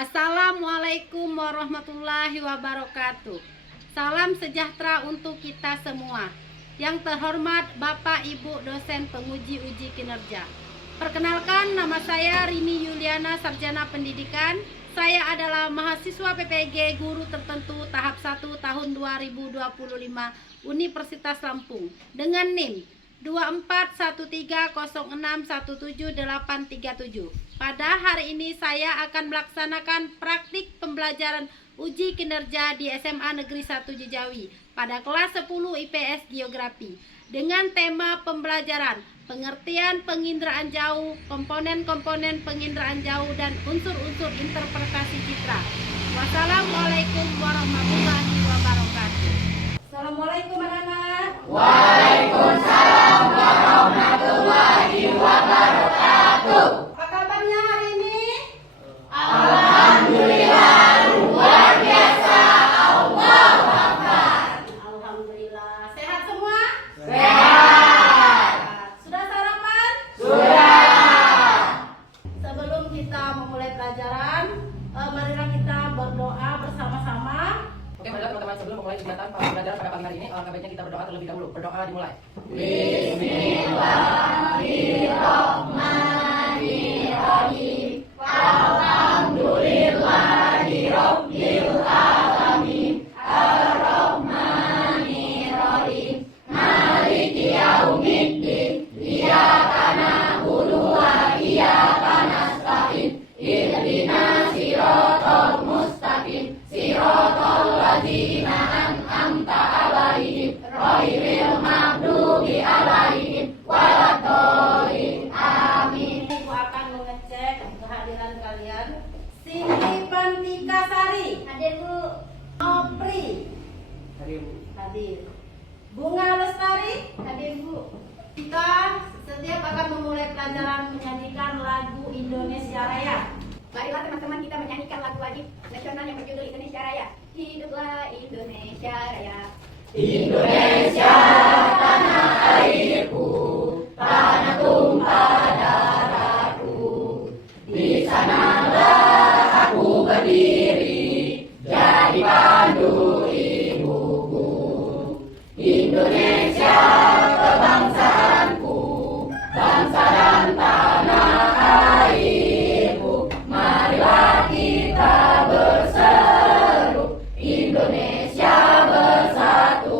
Assalamualaikum warahmatullahi wabarakatuh. Salam sejahtera untuk kita semua. Yang terhormat Bapak Ibu dosen penguji uji kinerja. Perkenalkan, nama saya Rini Yuliana, Sarjana Pendidikan. Saya adalah mahasiswa PPG Guru Tertentu tahap 1 tahun 2025 Universitas Lampung dengan NIM 2413061787. Pada hari ini saya akan melaksanakan praktik pembelajaran uji kinerja di SMA Negeri 1 Jejawi pada kelas 10 IPS Geografi dengan tema pembelajaran pengertian penginderaan jauh, komponen-komponen penginderaan jauh dan unsur-unsur interpretasi citra. Wassalamualaikum warahmatullahi wabarakatuh. Assalamualaikum anak-anak. Waalaikumsalam warahmatullahi wabarakatuh. Apa kabarnya hari ini? Alhamdulillah luar biasa. Allahu Akbar. Alhamdulillah. Sehat semua? Sehat. Sudah sarapan? Sudah. Sebelum kita memulai pelajaran, marilah kita berdoa bersama-sama. Oke, marilah teman-teman, sebelum memulai kegiatan pembelajaran pada pagi hari ini, alangkah baiknya kita berdoa terlebih dahulu. Berdoa dimulai. Bismillahirrahmanirrahim. Alhamdulillahirabbil alamin. Arrahmanirrahim. Maliki yaumiddin. Iyyaka na'budu wa iyyaka nasta'in. Ihdinas siratal mustaqim. Siratal ladzina an'amta 'alaihim ghairil maghdubi 'alaihim waladdallin. Amin. Ibu akan mengecek kehadiran kalian. Cindy Pantika Sari. Hadir, Bu. Nopri. Hadir. Hadir. Bunga Lestari. Hadir, Bu. Kita setiap akan memulai pelajaran menyanyikan lagu Indonesia Raya. Marilah teman-teman kita menyanyikan lagu wajib nasional yang berjudul Indonesia Raya. Hiduplah Indonesia Raya. Indonesia tanah airku, tanah tumpah darahku. Di sanalah aku berdiri, jadi pandu ibuku. Indonesia kebangsaanku, bangsa dan tanah airku. Marilah kita berseru, Indonesia bersatu.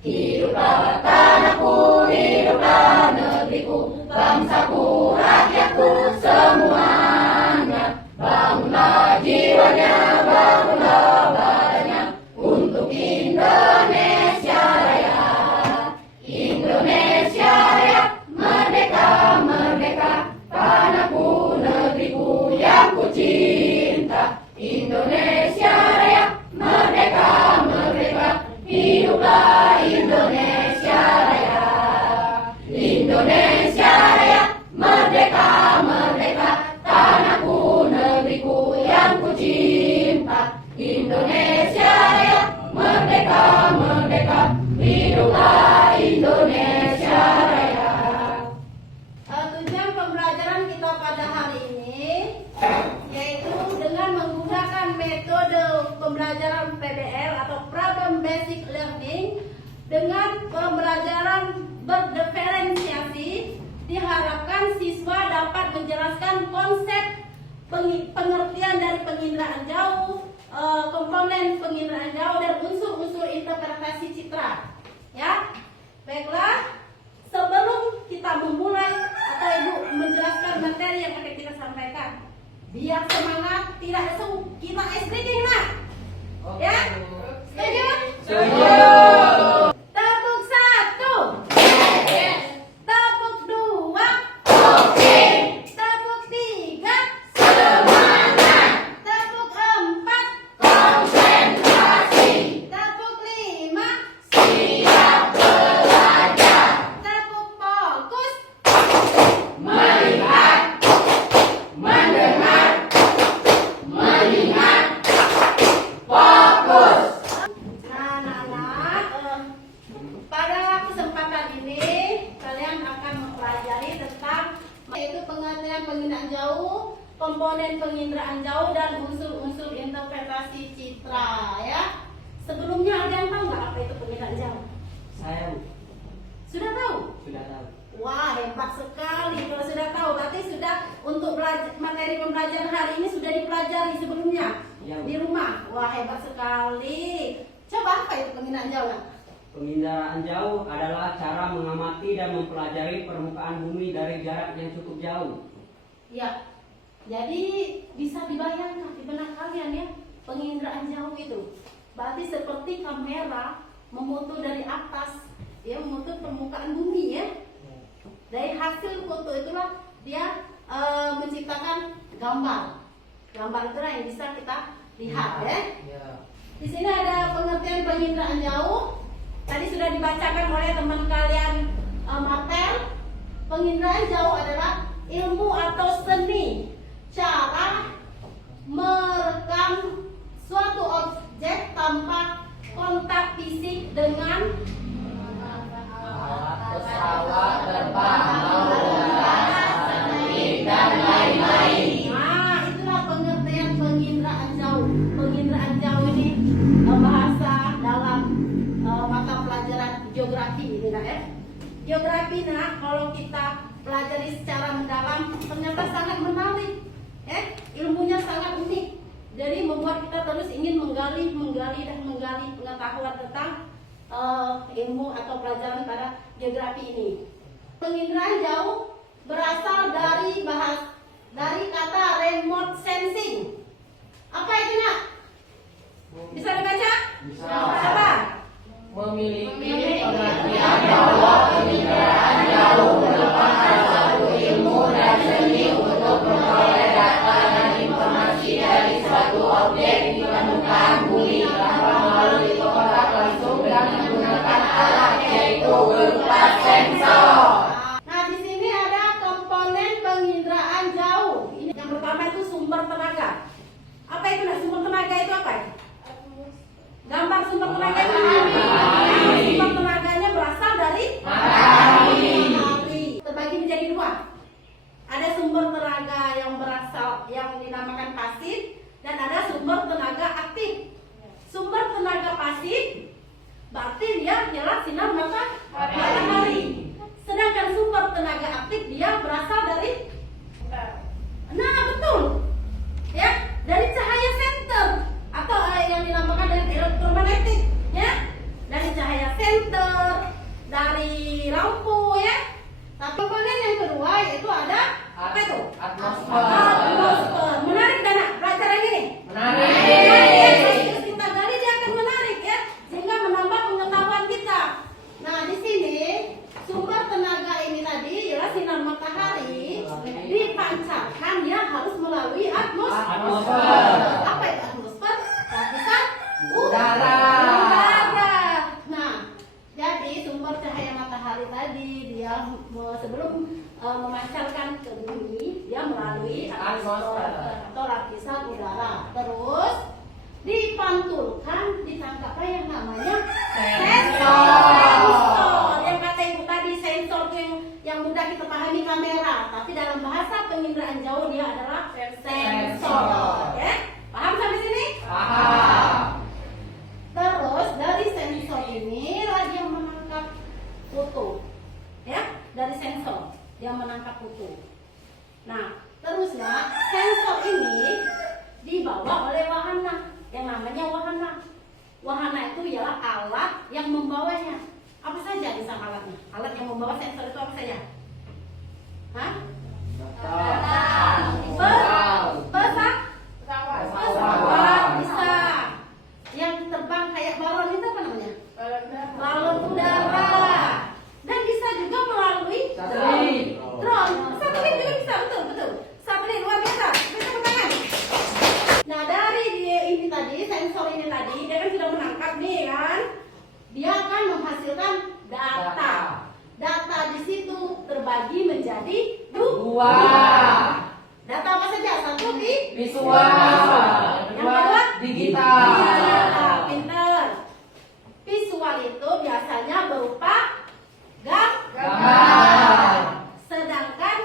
Hiduplah tanahku, hiduplah negeriku, bangsaku, rakyatku semuanya. Bangunlah jiwanya, bangunlah badannya untuk Indonesia Raya. Indonesia Raya, merdeka, merdeka, tanahku, negeriku yang ku cinta. Indonesia Raya, merdeka, merdeka, hiduplah Indonesia Raya. Indonesia Raya, merdeka, merdeka, tanahku, negeriku yang ku cinta. Indonesia Raya, merdeka, merdeka, hiduplah Indonesia Raya. Tujuan pembelajaran kita pada hari ini yaitu dengan menggunakan metode pembelajaran PBL atau Problem Basic Learning dengan pembelajaran berdiferensiasi, diharapkan siswa dapat menjelaskan konsep pengertian dari penginderaan jauh, komponen penginderaan jauh dan unsur-unsur interpretasi citra. Ya, baiklah. Sebelum kita memulai atau Ibu menjelaskan materi yang akan kita sampaikan, biar semangat, tidak langsung kita SDG nak. Ya, setuju? Setuju. Tepuk 1. Tepuk 2. Oke. Tepuk 3. Semangat. Tepuk 4. Konsentrasi. Tepuk 5. Siap belajar. Tepuk fokus. Melihat. Mendengar. Mengingat. Fokus. Pengertian penginderaan jauh, komponen penginderaan jauh dan unsur-unsur interpretasi citra ya. Sebelumnya ada yang tahu nggak apa itu penginderaan jauh? Saya Sudah tahu? sudah tahu. Wah, hebat sekali kalau sudah tahu. Berarti sudah untuk materi pembelajaran hari ini sudah dipelajari sebelumnya Ya. di rumah. Wah, hebat sekali. Coba apa itu penginderaan jauh? Nak? Penginderaan jauh adalah cara mengamati dan mempelajari permukaan bumi dari jarak yang cukup jauh. Ya. Jadi bisa dibayangkan di benak kalian ya, penginderaan jauh itu. Berarti seperti kamera memoto dari atas, ya memoto permukaan bumi ya. Dari hasil foto itulah dia menciptakan gambar. Gambar itulah yang bisa kita lihat ya. Ya. Di sini ada pengertian penginderaan jauh. Tadi sudah dibacakan oleh teman kalian Martel. Penginderaan jauh adalah ilmu atau seni cara merekam suatu objek tanpa kontak fisik dengan Pesawat terbang, satelit dan lain-lain. Nah, itulah pengertian penginderaan jauh. Penginderaan jauh ini bahasa dalam mata pelajaran geografi ini nah ya. Geografi nah kalau kita pelajari secara mendalam ternyata sangat menarik. Ilmunya sangat unik. Jadi membuat kita terus ingin menggali pengetahuan tentang ilmu atau pelajaran pada geografi ini. Penginderaan jauh berasal dari kata remote sensing. Apa itu nak? Bisa dibaca? Bisa. Apa? Memiliki pengertian bahwa penginderaan jauh merupakan suatu ilmu dan seni untuk memperoleh data dan informasi dari suatu objek di permukaan bumi tanpa melalui kontak langsung dan menggunakan alat yaitu berupa sensor. Nah, di sini ada komponen penginderaan jauh. Ini yang pertama itu sumber tenaga. Apa itu nak? Sumber tenaga itu apa? Gambar sumber tenaga itu sumber tenaganya berasal dari matahari. Terbagi menjadi dua. Ada sumber tenaga yang dinamakan pasif dan ada sumber tenaga aktif. Sumber tenaga pasif berarti dia ialah sinar matahari. Sedangkan sumber tenaga aktif dia berasal dari betul. Ya, dari cahaya senter atau yang dinamakan dari elektromagnetik, ya. Dari cahaya senter, dari lampu, ya. Tapi komponen yang kedua yaitu ada apa itu? Atmosfer. Atmosfer. Menarik kan nak pelajaran ini? Menarik. Ya, terus kita gali dia akan menarik ya, sehingga menambah pengetahuan kita. Nah, di sini sumber tenaga ini tadi ialah sinar matahari dipancarkan dia harus melalui atmosfer. Apa itu atmosfer? Lapisan Udara. Udara. Nah, jadi sumber cahaya matahari tadi dia sebelum memancarkan ke bumi dia melalui atmosfer atau lapisan udara. Terus dipantulkan ditangkapnya yang namanya sensor. Yang kata ibu tadi sensor itu yang mudah kita pahami kamera, tapi dalam bahasa penginderaan jauh dia adalah sensor. Ya, paham sampai sini? Paham. Terus dari sensor ini lah dia menangkap foto, ya dari sensor dia menangkap foto. Nah, terusnya sensor ini dibawa oleh wahana yang namanya wahana. Wahana itu ialah alat yang membawanya. Apa saja bisa alatnya? Alat yang membawa sensor itu apa saja? Hah? Pesawat bisa. Yang terbang kayak balon itu apa namanya? Balon udara. Dan bisa juga melalui Satelit. drone. Satelit juga bisa, betul. Satelit luar biasa. Bisa tangan. Nah, dari ini tadi, sensor ini tadi, dia kan sudah menangkap nih kan. Dia akan menghasilkan data. Data di situ terbagi menjadi dua. Data apa saja? Satu Visual. Yang kedua Digital. Pinter. Visual itu biasanya berupa Gambar. sedangkan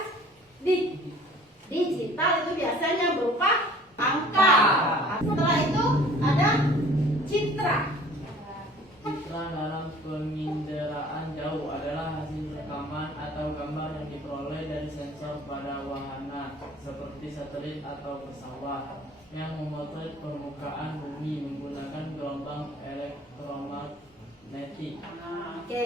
digital itu biasanya berupa angka. Setelah itu ada citra. Citra dalam penginderaan jauh adalah hasil rekaman atau gambar yang diperoleh dari sensor pada wahana seperti satelit atau pesawat yang memotret permukaan bumi menggunakan gelombang elektromagnetik. Oke,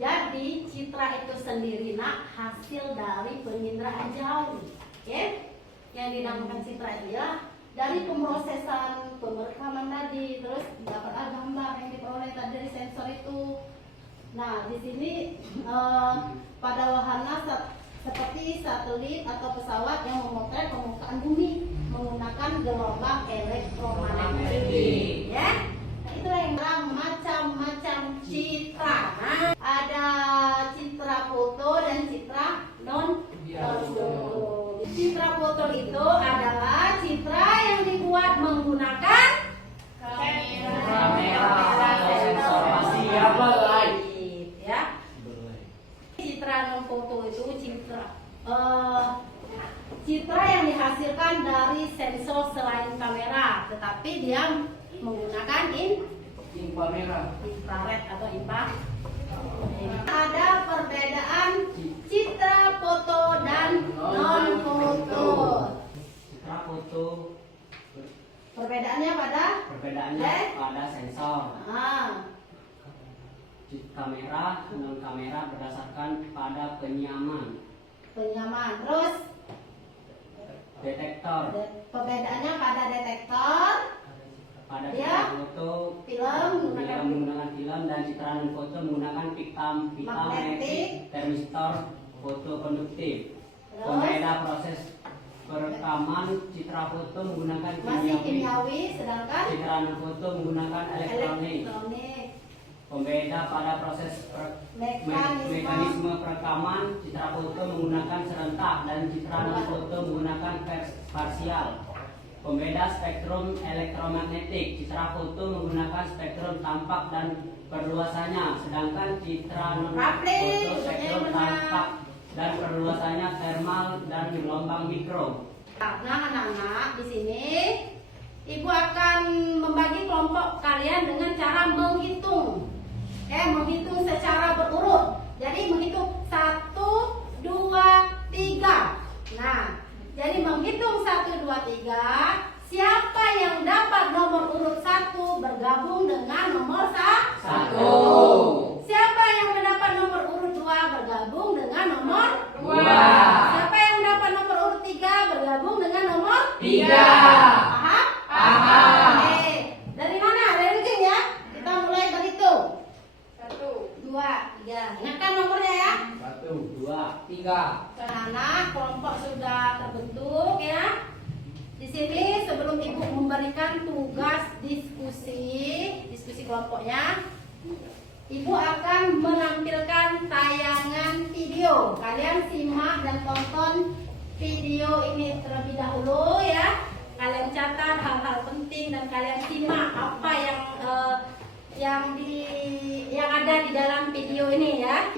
jadi citra itu sendiri nak hasil dari penginderaan jauh. Oke, yang dinamakan citra itu ya dari pemrosesan pemrekaman tadi, terus dapat gambar yang diperoleh tadi dari sensor itu. Nah, di sini pada wahana seperti satelit atau pesawat yang memotret permukaan bumi menggunakan gelombang elektromagnetik. Ya, nah, itulah yang macam-macam citra. Nah, ada citra foto dan citra non foto. Citra foto itu adalah citra yang dibuat menggunakan Kamera atau sensor light, ya. Citra non foto itu citra yang dihasilkan dari sensor selain kamera, tetapi dia menggunakan infrared atau infrared. Ada perbedaan citra foto dan non foto. Citra foto Perbedaannya pada pada sensor. Kamera non kamera berdasarkan pada penyaman. Terus Detektor perbedaannya pada detektor, pada Ya. citra foto film menggunakan film dan citra non foto menggunakan pita magnetik, termistor fotokonduktif. Terus? Pembeda proses perekaman citra foto menggunakan masih kimiawi, sedangkan citra non foto menggunakan elektronik. Pembeda pada proses mekanisme perekaman citra foto menggunakan serentak dan citra non foto menggunakan parsial. Pembeda spektrum elektromagnetik, citra foto menggunakan spektrum tampak dan perluasannya, sedangkan citra non foto spektrum tampak dan perluasannya thermal dan gelombang mikro. Nah, anak-anak, di sini Ibu akan membagi kelompok kalian dengan cara menghitung. Menghitung secara berurut. Jadi menghitung 1, 2, 3. Nah, jadi menghitung 1, 2, 3. Siapa yang dapat nomor urut 1 bergabung dengan nomor 1. Siapa yang mendapat nomor urut 2 bergabung dengan nomor 2. Siapa yang dapat nomor urut 3 bergabung dengan nomor 3. Paham? Paham. Oke. Dari mana? Dari ujung ya. Kita mulai berhitung. 1, 2, 3. Ingatkan nomornya ya. 1, 2, 3. Anak kelompok sudah terbentuk ya. Di sini sebelum Ibu memberikan tugas diskusi kelompoknya, Ibu akan menampilkan tayangan video. Kalian simak dan tonton video ini terlebih dahulu ya. Kalian catat hal-hal penting dan kalian simak apa yang ada di dalam video ini ya.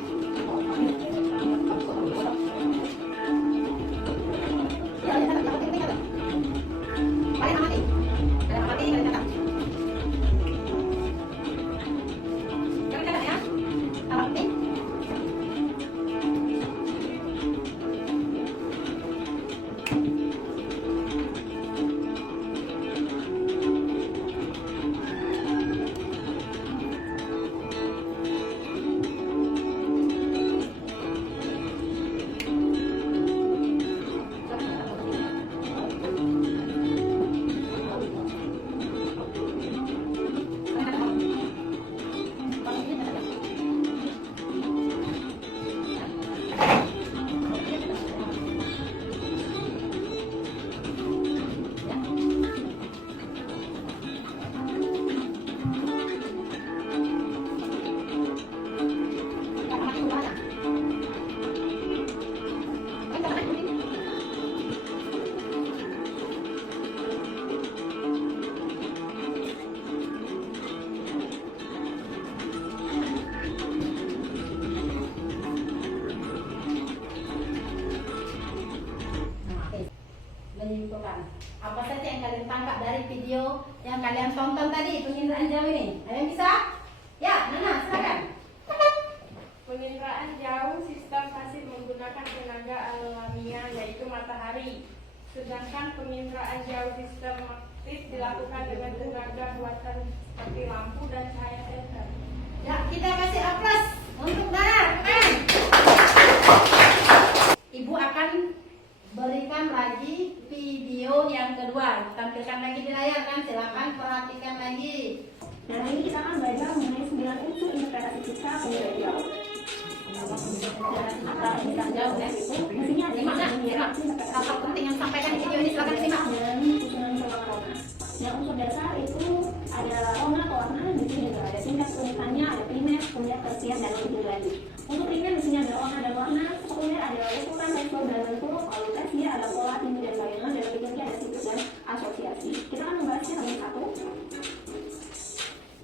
menyimpulkan. Apa saja yang kalian tangkap dari video yang kalian tonton tadi, penginderaan jauh ini? Ada yang bisa? Ya, Nana, silakan. Penginderaan jauh sistem pasif menggunakan tenaga alamiah yaitu matahari. Sedangkan penginderaan jauh sistem aktif dilakukan dengan tenaga buatan seperti lampu dan cahaya laser. Ya, kita kasih aplaus untuk Nana. Keren. Ibu akan berikan lagi video yang kedua, tampilkan lagi di layar kan, silakan perhatikan lagi. Nah, ini kita akan belajar mengenai 9 unsur interpretasi citra penginderaan jauh. Penginderaan jauh ya. Mestinya ada Simak, lima simak. Apa penting yang disampaikan di video ini, silakan disimak. dan susunan golongan warna. Yang unsur dasar itu ada warna atau warna, di sini juga ada tingkat keunikannya, ada primer, kemudian tersier, dan lebih tinggi lagi. Untuk primer di sini ada warna dan warna, sekunder ada ukuran, tekstur, dan bentuk, lalu tersier ada pola, tinggi, dan bayangan, dan lebih tinggi ada situs dan asosiasi. Kita akan membahasnya satu.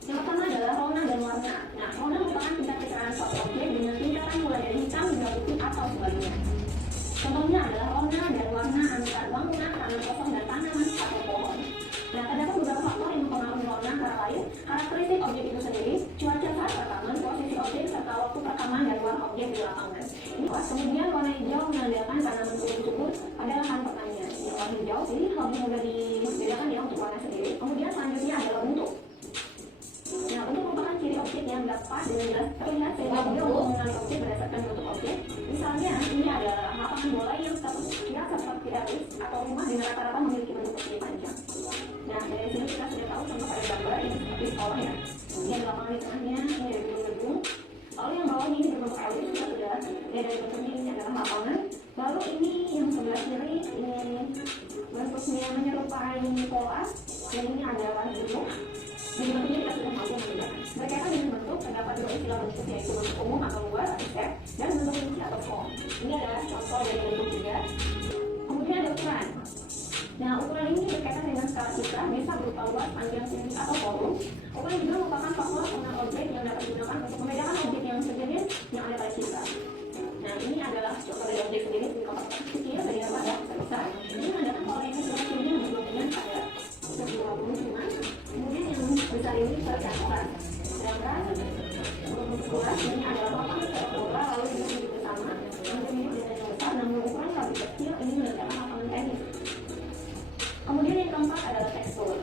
Yang pertama adalah rona dan warna. Nah, rona merupakan tingkat keterangan suatu objek dengan tingkatan mulai dari hitam hingga putih atau sebaliknya. Contohnya adalah rona dan warna antar bangunan, taman kosong, dan tanaman atau pohon. Nah, terdapat beberapa faktor yang mempengaruhi warna antara lain karakteristik objek itu sendiri, cuaca saat rekaman, posisi objek, serta waktu rekaman dan luar objek di lapangan. Ini kemudian warna hijau menandakan tanaman subur pada lahan pertanian. Yang warna hijau ini lebih mudah dibedakan ya untuk warna sendiri. Kemudian selanjutnya adalah bentuk. Nah, untuk merupakan ciri objek yang dapat dengan jelas terlihat sehingga dia untuk mengenali objek berdasarkan bentuk objek. Misalnya, ini adalah lapangan bola yang terkira seperti alis atau rumah dengan rata-rata memiliki bentuk persegi panjang. Nah, dari sini kita sudah tahu contoh pada gambar ini seperti sekolah ya. Ini ada lapangan di tengahnya, ini ada gedung-gedung. Lalu yang bawahnya ini berbentuk alis, kita sudah lihat dari bentuknya ini adalah lapangan. Lalu ini yang sebelah kiri, ini bentuknya menyerupai pola, dan ini adalah gedung. Di bentuknya kita sudah mampu membedakan. Berkaitan dengan bentuk, terdapat dua istilah bentuk yaitu bentuk umum atau luas atau set, dan bentuk inti atau form. Ini adalah contoh dari bentuk juga. Kemudian ada ukuran. Nah, ukuran ini berkaitan dengan skala citra, bisa berupa luas, panjang, tinggi, atau volume. Ukuran juga merupakan faktor pengenal objek yang dapat digunakan untuk membedakan objek yang sejenis yang ada pada citra. Nah, ini adalah contoh dari objek sendiri di kotak kecil, dari rendah ke besar. Ini menandakan kalau ini sudah kecilnya berhubungan pada 125. Kemudian yang besar ini tercatat. Sedangkan untuk luas ini adalah lapangan sepak bola lalu duduk bersama. Yang mirip dengan yang besar, namun ukuran lebih kecil ini menandakan lapangan tenis. Kemudian yang keempat adalah tekstur.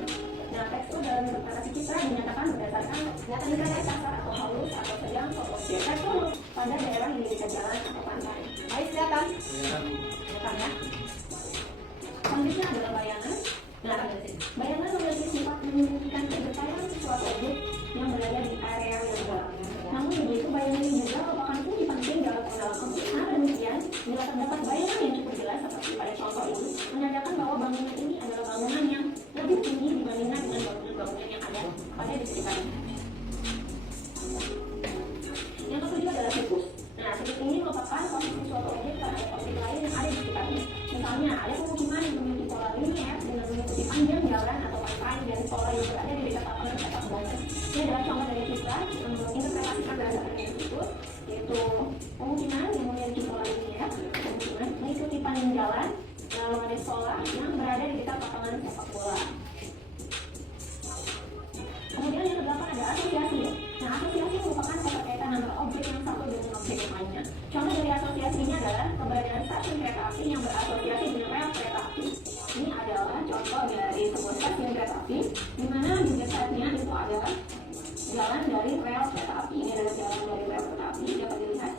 Nah, tekstur dalam interpretasi citra dinyatakan berdasarkan tingkat kasar atau halus atau sedang suatu objek. Tekstur pada daerah yang dekat jalan atau pantai. Baik, silakan. Silakan ya. Selanjutnya adalah bayangan. Nah, bayangan memiliki sifat menunjukkan kedekatan suatu objek yang berada di area yang gelap. Namun begitu bayangan ini juga merupakan kunci penting dalam pengenalan objek. Nah, demikian bila terdapat bayangan yang cukup jelas seperti pada contoh ini, menandakan bahwa bangunan ini adalah bangunan yang lebih tinggi dibandingkan dengan bangunan-bangunan yang ada pada di sekitarnya. Yang ketujuh adalah situs. Nah, situs ini merupakan posisi suatu objek terhadap objek lain yang ada di sekitarnya. Misalnya, ada pemukiman yang memiliki pola linier dengan mengikuti panjang jalan atau pantai dan pola yang berada di dekat lapangan sepak bola. Ini adalah contoh dari citra yang menginterpretasikan berdasarkan situs, yaitu pemukiman yang memiliki pola linier, pemukiman mengikuti panjang jalan, lalu ada sekolah yang berada di dekat lapangan sepak bola. Kemudian yang kedelapan ada asosiasi. Nah, asosiasi merupakan keterkaitan antara objek yang satu dengan objek yang lainnya. Contoh dari asosiasinya adalah keberadaan stasiun kereta api yang berasosiasi dengan rel kereta api. Ini adalah contoh dari sebuah stasiun kereta api, di mana di dekatnya itu ada jalan dari rel kereta api. Ini adalah jalan dari rel kereta api, dapat dilihat.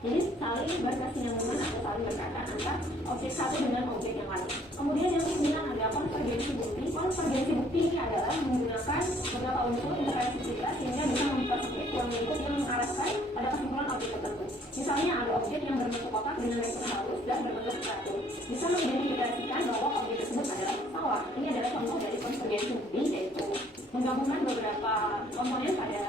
Jadi saling berkesinambungan atau saling berkaitan antara objek satu dengan objek yang lain. Kemudian yang ke-9 ada konvergensi bukti. Konvergensi bukti ini adalah menggunakan beberapa unsur interpretasi citra sehingga bisa mempersempit yang mengikut yang mengarahkan pada kesimpulan objek tertentu. Misalnya ada objek yang berbentuk kotak dengan rektur halus dan berbentuk batu. Bisa mengidentifikasikan bahwa objek tersebut adalah sawah. Ini adalah contoh dari konvergensi bukti, yaitu menggabungkan beberapa komponen pada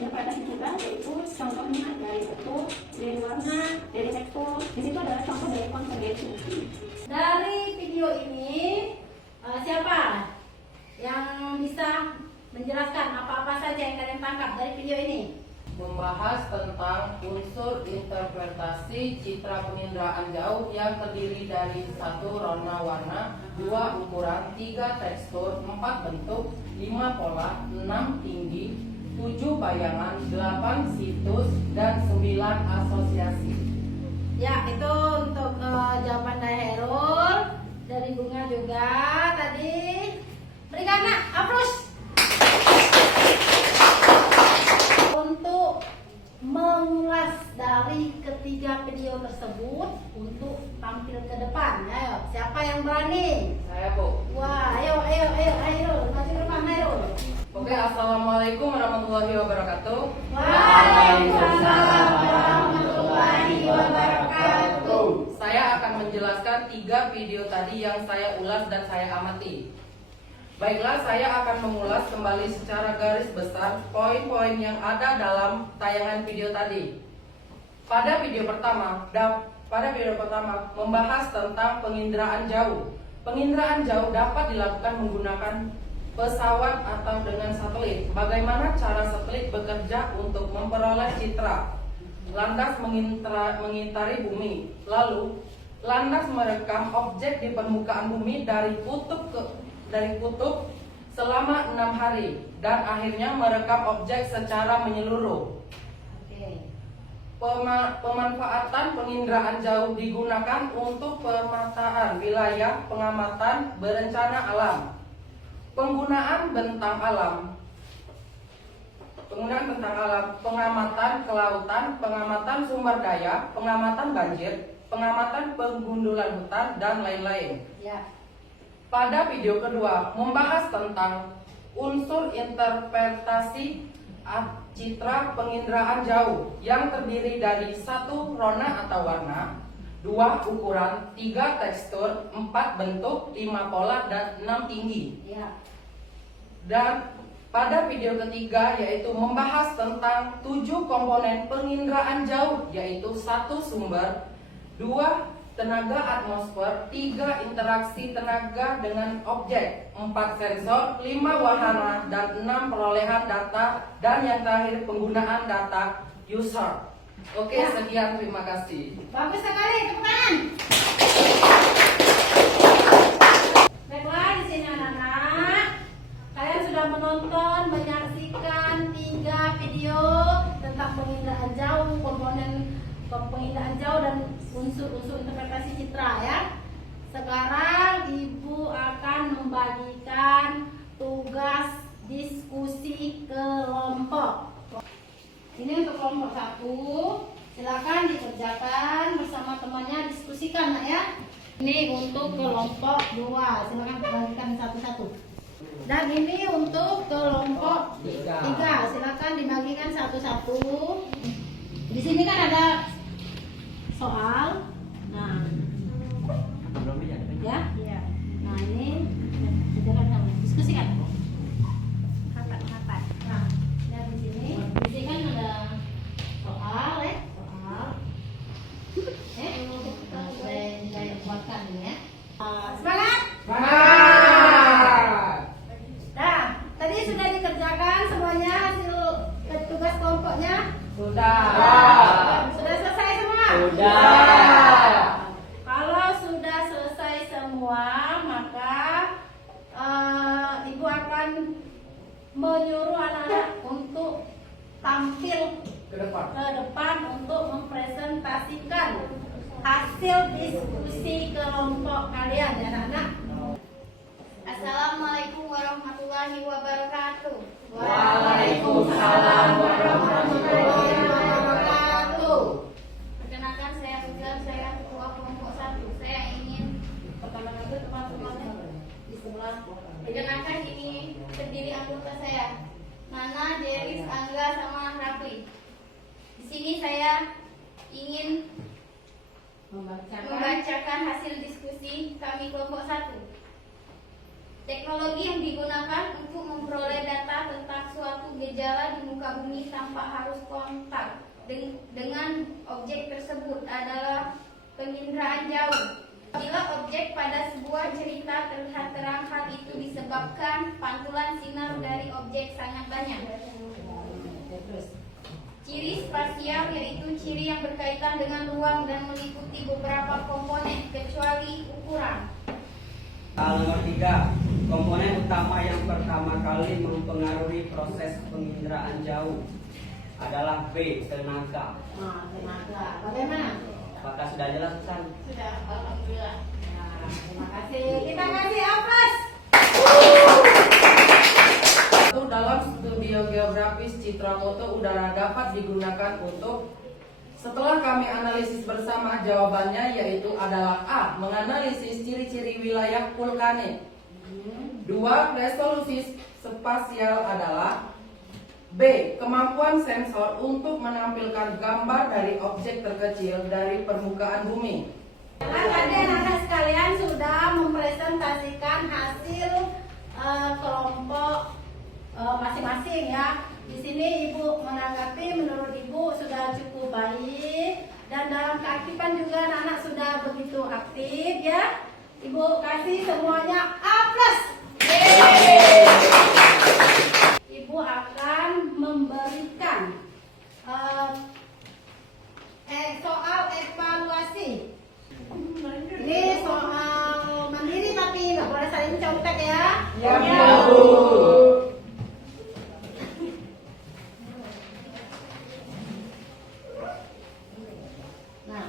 interpretasi citra, yaitu contohnya dari bentuk, dari warna, dari tekstur. Di situ adalah contoh dari konvergensi bukti. Dari video ini siapa yang bisa menjelaskan apa-apa saja yang kalian tangkap dari video ini? Membahas tentang tentang unsur interpretasi citra penginderaan jauh yang terdiri dari 1 rona warna, 2 ukuran, 3 tekstur, 4 bentuk, 5 pola, 6 tinggi, 7 bayangan, 8 situs, dan 9 asosiasi. Ya, itu untuk jawaban dari Herul. Dari Bunga juga tadi. Berikan nak, aplaus. Untuk mengulas dari ketiga video tersebut untuk tampil ke depan. Ayo, siapa yang berani? Saya, Bu. Wah, ayo, maju ke depan, ayo. Oke, Assalamualaikum warahmatullahi wabarakatuh. Waalaikumsalam warahmatullahi wabarakatuh. Saya akan menjelaskan 3 video tadi yang saya ulas dan saya amati. Baiklah, saya akan mengulas kembali secara garis besar poin-poin yang ada dalam tayangan video tadi. Pada video pertama membahas tentang penginderaan jauh. Penginderaan jauh dapat dilakukan menggunakan pesawat atau dengan satelit. Bagaimana cara satelit bekerja untuk memperoleh citra? Landas mengitari bumi, lalu landas merekam objek di permukaan bumi dari kutub selama 6 hari dan akhirnya merekam objek secara menyeluruh. Pemanfaatan penginderaan jauh digunakan untuk pemetaan wilayah, pengamatan berencana alam, penggunaan bentang alam, pengamatan kelautan, pengamatan sumber daya, pengamatan banjir, pengamatan penggundulan hutan, dan lain-lain. Ya. Pada video kedua membahas tentang unsur interpretasi citra penginderaan jauh yang terdiri dari 1 rona atau warna, 2 ukuran, 3 tekstur, 4 bentuk, 5 pola, dan 6 tinggi. Ya. Dan pada video ketiga yaitu membahas tentang 7 komponen penginderaan jauh, yaitu 1 sumber, 2 tenaga atmosfer, 3 interaksi tenaga dengan objek, 4 sensor, 5 wahana, dan 6 perolehan data, dan yang terakhir penggunaan data user. Oke, Ya. sekian, terima kasih. Bagus sekali, tepuk tangan. Baiklah, di sini anak-anak, kalian sudah menonton, menyaksikan 3 video tentang penginderaan jauh, komponen penginderaan jauh dan unsur-unsur interpretasi citra ya. Sekarang Ibu akan membagikan tugas diskusi kelompok. Ini untuk kelompok 1, silakan dikerjakan bersama temannya, diskusikan nak ya. Ini untuk kelompok 2, silakan dibagikan satu-satu. Dan ini untuk kelompok 3, silakan dibagikan satu-satu. Di sini kan ada soal. Nah, ya. Iya. Nah, ini kerjakan kamu. Diskusikan. Kapan? Nah, lihat di sini. Di sini kan ada soal, soal. Saya buatkan ini ya. Semangat. Nah, tadi sudah dikerjakan semuanya hasil tugas kelompoknya. Sudah. Sudah selesai semua? Sudah. Kalau sudah selesai semua, maka Ibu akan menyuruh anak-anak untuk tampil Ke depan. ke depan untuk mempresentasikan hasil diskusi kelompok kalian ya anak-anak. Assalamualaikum warahmatullahi wabarakatuh. Waalaikumsalam warahmatullahi wabarakatuh. Perkenalkan saya Rizal, saya ketua kelompok 1. Saya ingin Pertama kali teman-temannya di sebelah. perkenalkan ini terdiri anggota saya, Nana, Deris, Angga, sama Rafli. Di sini saya ingin membacakan hasil diskusi kami kelompok 1. Teknologi yang digunakan untuk memperoleh data tentang suatu gejala di muka bumi tanpa harus kontak dengan objek tersebut adalah penginderaan jauh. Bila objek pada sebuah cerita terlihat terang, hal itu disebabkan pantulan sinar dari objek sangat banyak. Ciri spasial yaitu ciri yang berkaitan dengan ruang dan meliputi beberapa komponen kecuali ukuran. Nomor 3, komponen utama yang pertama kali mempengaruhi proses penginderaan jauh adalah B, tenaga. Nah, tenaga. Bagaimana? Apakah sudah jelas, San? Sudah, alhamdulillah. Nah, terima kasih. Kita kasih aplaus. Dalam studio geografis citra foto udara dapat digunakan untuk setelah kami analisis bersama jawabannya yaitu adalah A. Menganalisis ciri-ciri wilayah vulkanik. 2. Resolusi spasial adalah B. Kemampuan sensor untuk menampilkan gambar dari objek terkecil dari permukaan bumi. Nah, tadi anak-anak sekalian sudah mempresentasikan hasil kelompok masing-masing ya. Di sini Ibu menanggapi menurut Ibu sudah cukup baik dan dalam keaktifan juga anak-anak sudah begitu aktif ya. Ibu kasih semuanya A+. Ibu akan memberikan soal evaluasi. Ini soal mandiri tapi nggak boleh saling contek ya. Ya, Bu. Nah,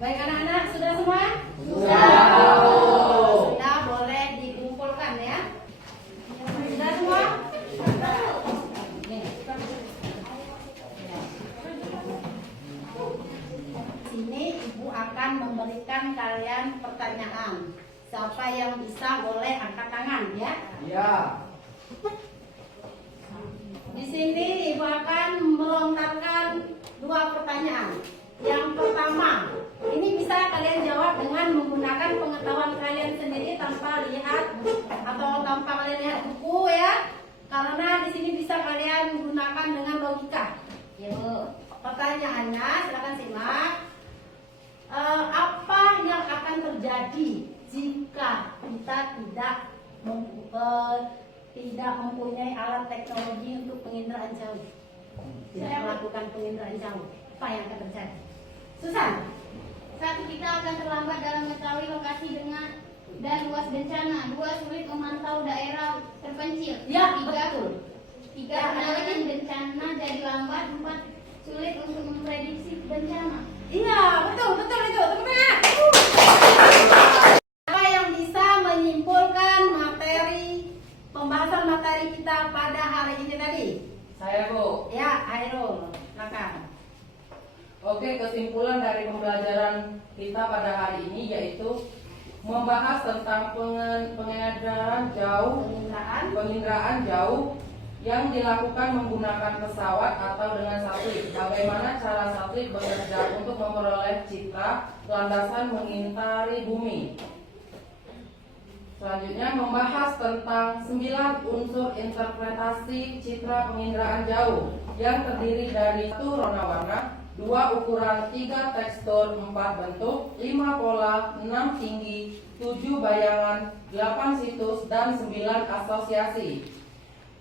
baik anak-anak, sudah semua? Sudah, boleh dikumpulkan ya. Sudah semua? Nih. Sini Ibu akan memberikan kalian pertanyaan. Siapa yang bisa boleh angkat tangan ya. Ya. Di sini Ibu akan melontarkan 2 pertanyaan. Yang pertama, ini bisa kalian jawab dengan menggunakan pengetahuan kalian sendiri tanpa lihat atau tanpa kalian lihat buku ya. Karena di sini bisa kalian menggunakan dengan logika. Ya, Bu. Pertanyaannya silakan simak. Apa yang akan terjadi jika kita tidak mempunyai alat teknologi untuk penginderaan jauh? Tidak melakukan penginderaan jauh. Apa yang akan terjadi? Susan. 1. Kita akan terlambat dalam mengetahui lokasi dan luas bencana. 2. Sulit memantau daerah terpencil. Ya, 3. betul. 3. Penanganan bencana jadi lambat. 4. Sulit untuk memprediksi bencana. Iya, betul itu. Tepuk tangan. Apa yang bisa menyimpulkan pembahasan materi kita pada hari ini tadi? Saya, Bu. Ya, Hairul, silakan. Oke, kesimpulan dari pembelajaran kita pada hari ini yaitu membahas tentang penginderaan jauh yang dilakukan menggunakan pesawat atau dengan satelit. Bagaimana cara satelit bekerja untuk memperoleh citra landasan mengitari bumi. Selanjutnya membahas tentang 9 unsur interpretasi citra penginderaan jauh yang terdiri dari 1 rona warna, 2 ukuran, 3 tekstur, 4 bentuk, 5 pola, 6 tinggi, 7 bayangan, 8 situs, dan 9 asosiasi.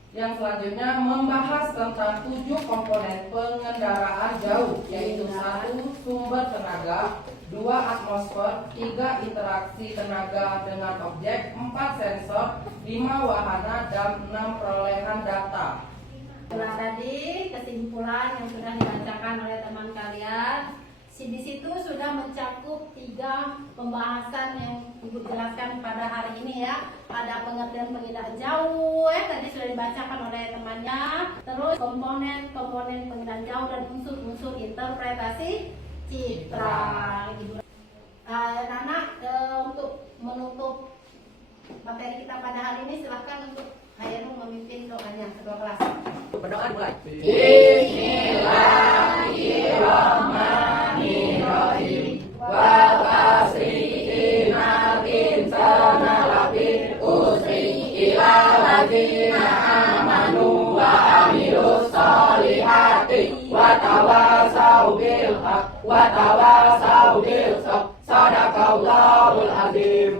Yang selanjutnya membahas tentang 7 komponen pengendaraan jauh, yaitu 1 sumber tenaga, 2 atmosfer, 3 interaksi tenaga dengan objek, 4 sensor, 5 wahana, dan 6 perolehan data. Itulah tadi kesimpulan yang sudah dibacakan oleh teman kalian. Di situ sudah mencakup 3 pembahasan yang Ibu jelaskan pada hari ini ya. Ada pengertian penginderaan jauh, tadi sudah dibacakan oleh temannya. Terus komponen penginderaan jauh dan unsur-unsur interpretasi citra. Anak-anak, untuk menutup materi kita pada hari ini silahkan untuk Hairul memimpin doanya ketua kelas. Berdoa mulai. Bismillahirrahmanirrahim. Wal asri innal insana lafi usri illa alladzina amanu wa amilus tawasau bil haq. Sadaqallahul azim.